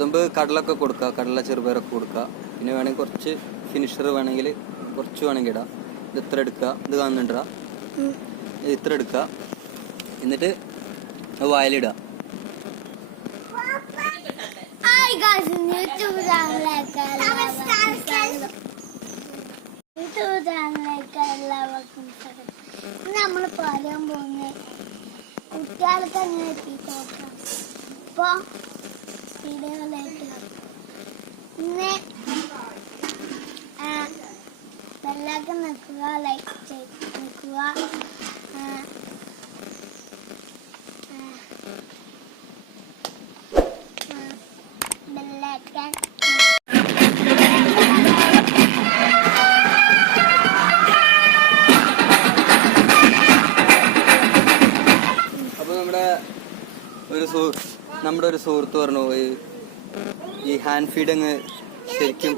ഗോതമ്പ് കടലൊക്കെ കൊടുക്കുക, കടല ചെറുപയറൊക്കെ കൊടുക്കുക. പിന്നെ വേണമെങ്കിൽ കുറച്ച് ഫിനിഷർ വേണമെങ്കിൽ കുറച്ച് വേണമെങ്കിൽ ഇടാം. ഇത് ഇത്ര എടുക്കുക, ഇത് കാണുന്നുണ്ടാ, ഇത്ര എടുക്കുക. എന്നിട്ട് വായിലിടുക. നമ്മൾ പറയാൻ പോകുന്ന കുട്ടികൾക്ക് അങ്ങനെ എത്തിക്കോക്കാം. ഇപ്പോൾ വീഡിയോയിലായിട്ട് ഇന്ന് ബെല്ലൈക്കൺ നിൽക്കുക, ലൈക്ക് നിൽക്കുക. ബെല്ലൈക്കൺ നമ്മുടെ ഒരു സുഹൃത്ത് പറഞ്ഞു ഈ ഹാൻഡ് ഫീഡിങ് ശരിക്കും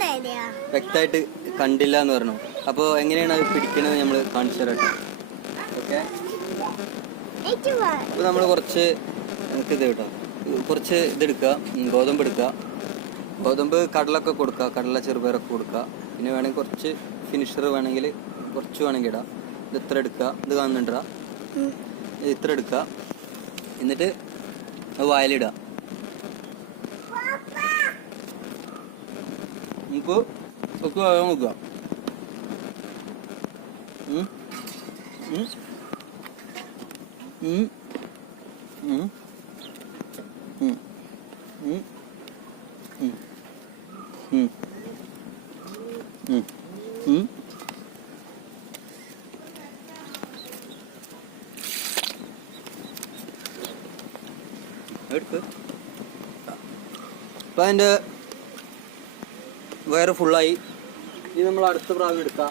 വ്യക്തമായിട്ട് കണ്ടില്ല എന്ന് പറഞ്ഞു. അപ്പോൾ എങ്ങനെയാണ് അത് പിടിക്കുന്നത് നമ്മൾ കാണിച്ചു തരട്ടെ. ഓക്കെ, അപ്പോൾ നമ്മൾ കുറച്ച് ഇത് കേട്ടോ, കുറച്ച് ഇതെടുക്കുക, ഗോതമ്പ് എടുക്കുക. ഗോതമ്പ് കടലൊക്കെ കൊടുക്കുക, കടല ചെറുപയറൊക്കെ കൊടുക്കുക. പിന്നെ വേണമെങ്കിൽ കുറച്ച് ഫിനിഷർ വേണമെങ്കിൽ കുറച്ച് വേണമെങ്കിൽ ഇടാം. ഇത് ഇത്ര എടുക്കുക, ഇത് കാണുന്നുണ്ടാ, ഇത്ര എടുക്കുക. എന്നിട്ട് വായിലിടുക. നമുക്ക് ഒക്കെ വേഗം നോക്കുക. എടുക്ക്. അപ്പം അതിൻ്റെ വയറ് ഫുള്ളായി. ഇനി നമ്മൾ അടുത്ത പ്രാവശ്യം എടുക്കുക.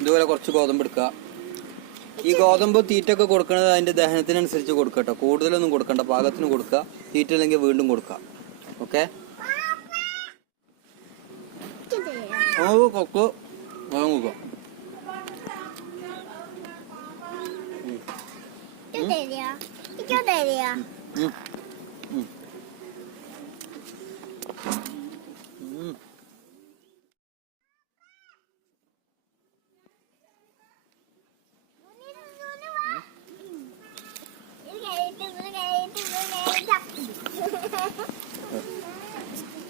ഇതുപോലെ കുറച്ച് ഗോതമ്പ് എടുക്കുക. ഈ ഗോതമ്പ് തീറ്റൊക്കെ കൊടുക്കുന്നത് അതിൻ്റെ ദഹനത്തിനനുസരിച്ച് കൊടുക്കുക കേട്ടോ. കൂടുതലൊന്നും കൊടുക്കണ്ട, പാകത്തിന് കൊടുക്കുക. തീറ്റ അല്ലെങ്കിൽ വീണ്ടും കൊടുക്കുക. ഓക്കെ, കൊക്ക് വേഗം കൊടുക്കുക.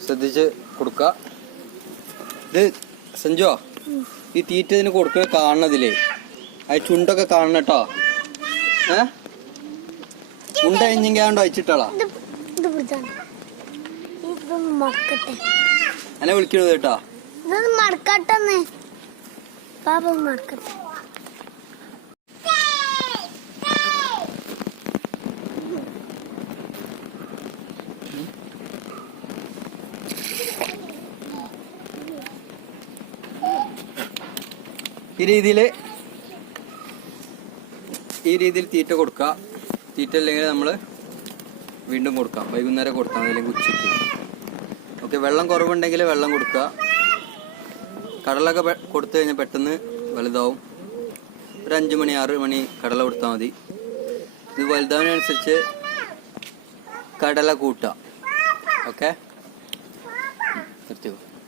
ശ്രദ്ധിച്ച് കൊടുക്കുക. ഇത് സഞ്ജോ, ഈ തീറ്റ ഇതിന് കൊടുക്കുന്ന കാണുന്നതില്ലേ, അത് ചുണ്ടൊക്കെ കാണണം കേട്ടോ. ഉണ്ട കഴിഞ്ഞാണ്ട് അയച്ചിട്ടാളാ എന്നെ വിളിക്കണത് കേട്ടോ. മടക്കട്ടെ പാപ മടക്കട്ടെ. ഈ രീതിയിൽ തീറ്റ കൊടുക്കുക. തീറ്റ അല്ലെങ്കിൽ നമ്മൾ വീണ്ടും കൊടുക്കാം. വൈകുന്നേരം കൊടുത്താൽ മതി, അല്ലെങ്കിൽ ഉച്ചയ്ക്ക്. ഓക്കെ, വെള്ളം കുറവുണ്ടെങ്കിൽ വെള്ളം കൊടുക്കുക. കടലൊക്കെ കൊടുത്തു കഴിഞ്ഞാൽ പെട്ടെന്ന് വലുതാവും. ഒരു 5 മണി 6 മണി കടല കൊടുത്താൽ മതി. ഇത് വലുതാവിനനുസരിച്ച് കടല കൂട്ടുക. ഓക്കെ.